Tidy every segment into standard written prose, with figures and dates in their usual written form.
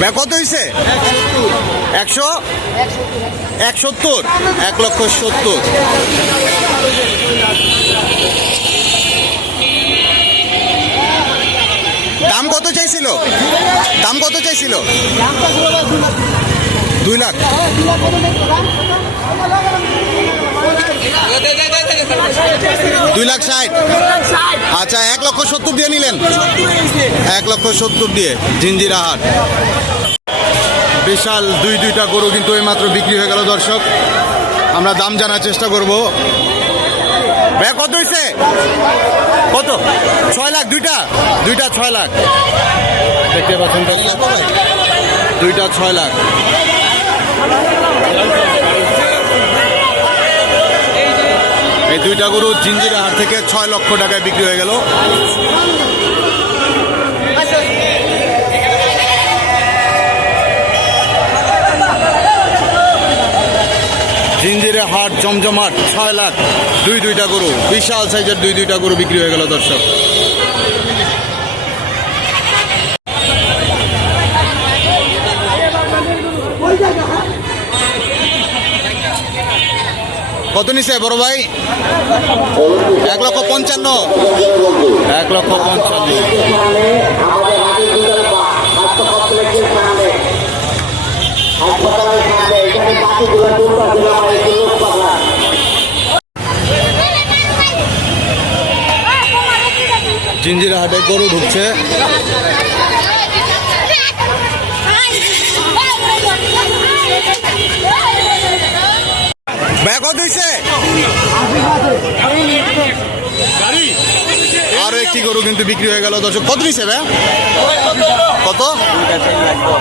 Bag কত হয়েছে? 170, 1,70,000। দাম কত চাইছিল? দাম কত চাইছিল? 2 লাখ। 2,60,000। আচ্ছা, 1,70,000 দিয়ে নিলেন। 1,70,000 দিয়ে জিঞ্জিরা হাট। বিশাল দুইটা গরু কিন্তু এইমাত্র বিক্রি হয়ে গেল দর্শক। আমরা দাম জানার চেষ্টা করব। ভাই কত হয়েছে? কত? 6 লাখ। দুইটা 6 লাখ। দেখতে পাচ্ছেন দুইটা 6 লাখ। এই দুইটা গরু জিঞ্জিরা হাট থেকে 6 লক্ষ টাকায় বিক্রি হয়ে গেল। জিঞ্জিরা হাট জমজমাট 6 লাখ। দুইটা গরু, বিশাল সাইজের দুইটা গরু বিক্রি হয়ে গেল দর্শক। কত নিছে বড় ভাই? 1,55,000। 1,55,000। জিঞ্জিরা হাটে গরু ঢুকছে। ব্যাগ কত হয়েছে? আরো একটি গরু কিন্তু বিক্রি হয়ে গেল দর্শক। কত নিছে ভাই? কত?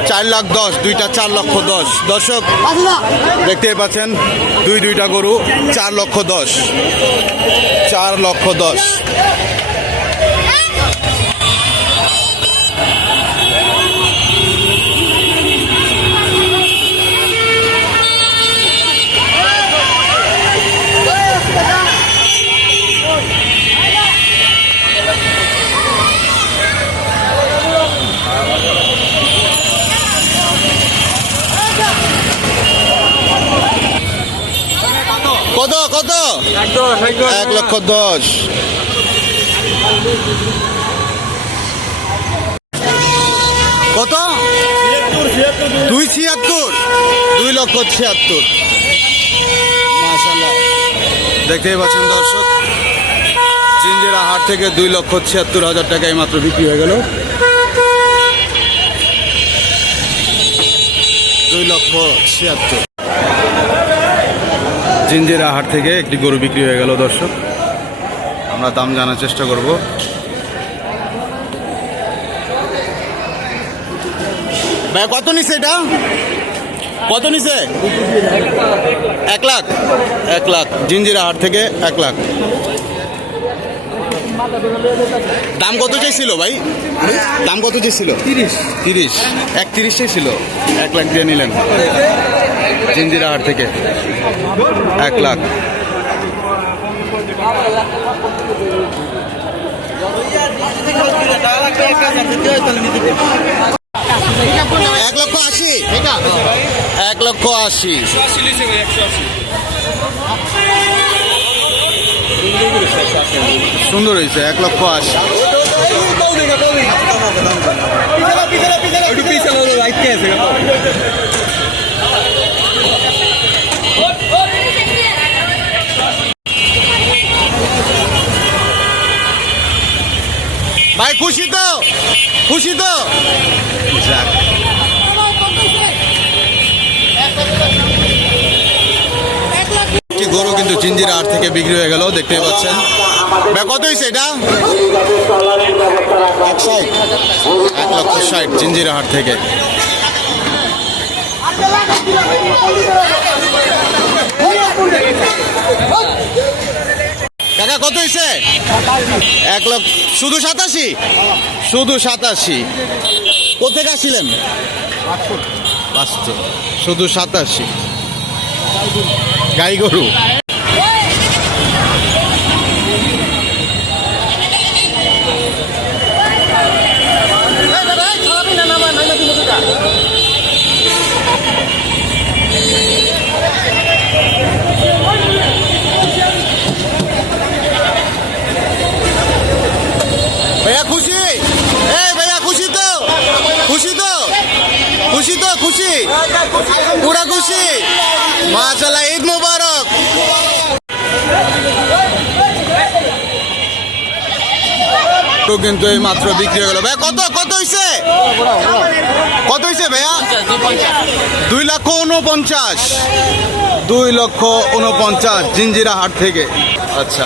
4,10,000। দুইটা 4,10,000 দর্শক দেখতে পাচ্ছেন। দুইটা গরু 4,10,000। 4,10,000। কত? 1,10,000। কত? 2,76,000। 2,76,000। মাশাআল্লাহ দেখতেই পাচ্ছেন দর্শক, জিঞ্জিরা হাট থেকে 2,76,000 টাকায় মাত্র বিক্রি হয়ে গেল। 2,76,000। জিঞ্জিরা হাট থেকে একটি গরু বিক্রি হয়ে গেল দর্শক। আমরা দাম জানার চেষ্টা করব। ভাই কত নিছে এটা? কত নিছে? 1 লাখ। 1 লাখ। জিঞ্জিরা হাট থেকে 1 লাখ। দাম কত চাইছিল ভাই? দাম কত চাইছিল? 30। 31 চাইছিল। 1 লাখ দিয়ে নিলেন জিঞ্জিরা হাট থেকে। 1 লাখ। এক লক্ষ 80। 1,80,000। সুন্দর হয়েছে। 1,80,000। ভাই খুশি তো? খুশি তো? গরু কিন্তু জিঞ্জিরা হাট থেকে বিক্রি হয়ে গেল দেখতে পাচ্ছেন। কত হয়েছে এটা? 1,60,000। জিঞ্জিরা হাট থেকে। কাকা কত হয়েছে? 1 লাখ। শুধু 87? শুধু 87। কোথেকে আসছিলেন? শুধু 87 গাই গরু। খুশি? পুরা খুশি? মাশাআল্লাহ, ঈদ মোবারক। কিন্তু এই মাত্র বিক্রি হয়ে গেল। ভাইয়া কত কত হইছে? কত হইছে ভাইয়া? 2,49,000। 2,49,000 জিঞ্জিরা হাট থেকে। আচ্ছা,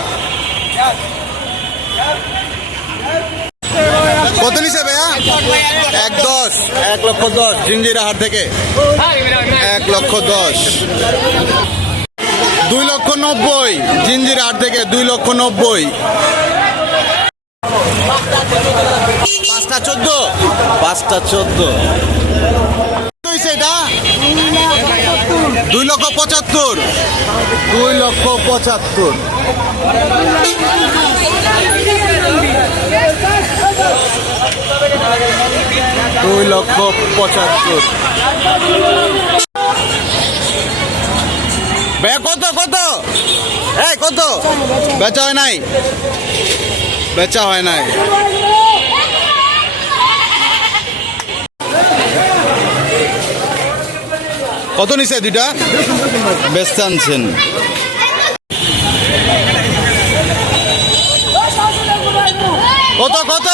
কত নিছে ভাইয়া? 1,10,000। 1,10,000 জিঞ্জিরা হাট থেকে। 1,10,000। 2,90,000 জিঞ্জিরা হাট থেকে। 2,90,000। 5টা 14। 5টা 14। এটা 2,75,000। 2,75,000। 2,75,000। ভাইয়া কত কত? এই কত? বেচা হয় নাই? বেচা হয় নাই। কত নিছে দুইটা? বেচতে আনছেন। কত কত?